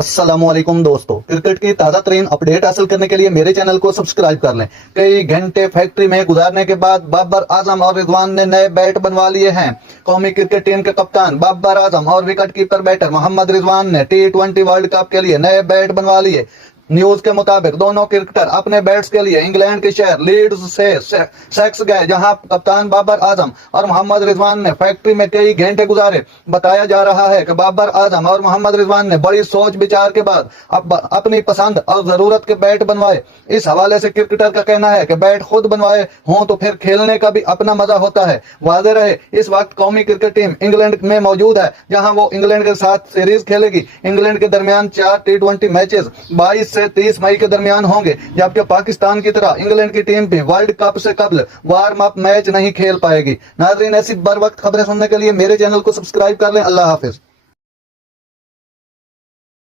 अस्सलाम वालेकुम दोस्तों, क्रिकेट की ताज़ा तरीन अपडेट हासिल करने के लिए मेरे चैनल को सब्सक्राइब कर लें। कई घंटे फैक्ट्री में गुजारने के बाद बाबर आजम और रिजवान ने नए बैट बनवा लिए हैं। कौमी क्रिकेट टीम के कप्तान बाबर आजम और wicket keeper batter Mohammad Rizwan ने T20 वर्ल्ड कप के लिए नए बैट बनवा लिए। न्यूज के मुताबिक दोनों क्रिकेटर अपने बैट्स के लिए इंग्लैंड के शहर लीड्स से सेक्स गए, जहां कप्तान बाबर आजम और मोहम्मद रिजवान ने फैक्ट्री में कई घंटे गुजारे। बताया जा रहा है कि बाबर आजम और मोहम्मद रिजवान ने बड़ी सोच विचार के बाद अपनी पसंद और जरूरत के बैट बनवाए। इस हवाले से क्रिकेटर का कहना है कि बैट खुद बनवाए हों तो फिर खेलने का भी अपना मजा होता है। वाज़ेह रहे, इस वक्त कौमी क्रिकेट टीम इंग्लैंड में मौजूद है, जहां वो इंग्लैंड के साथ सीरीज खेलेगी। इंग्लैंड के दरमियान 4 T20 मैचेस 22 से 30 मई के दरमियान होंगे, जबकि पाकिस्तान की तरह इंग्लैंड की टीम भी वर्ल्ड कप से कबल वार्म अप मैच नहीं खेल पाएगी। नाज़रीन, ऐसी बर वक्त खबरें सुनने के लिए मेरे चैनल को सब्सक्राइब कर लें। अल्लाह हाफिज।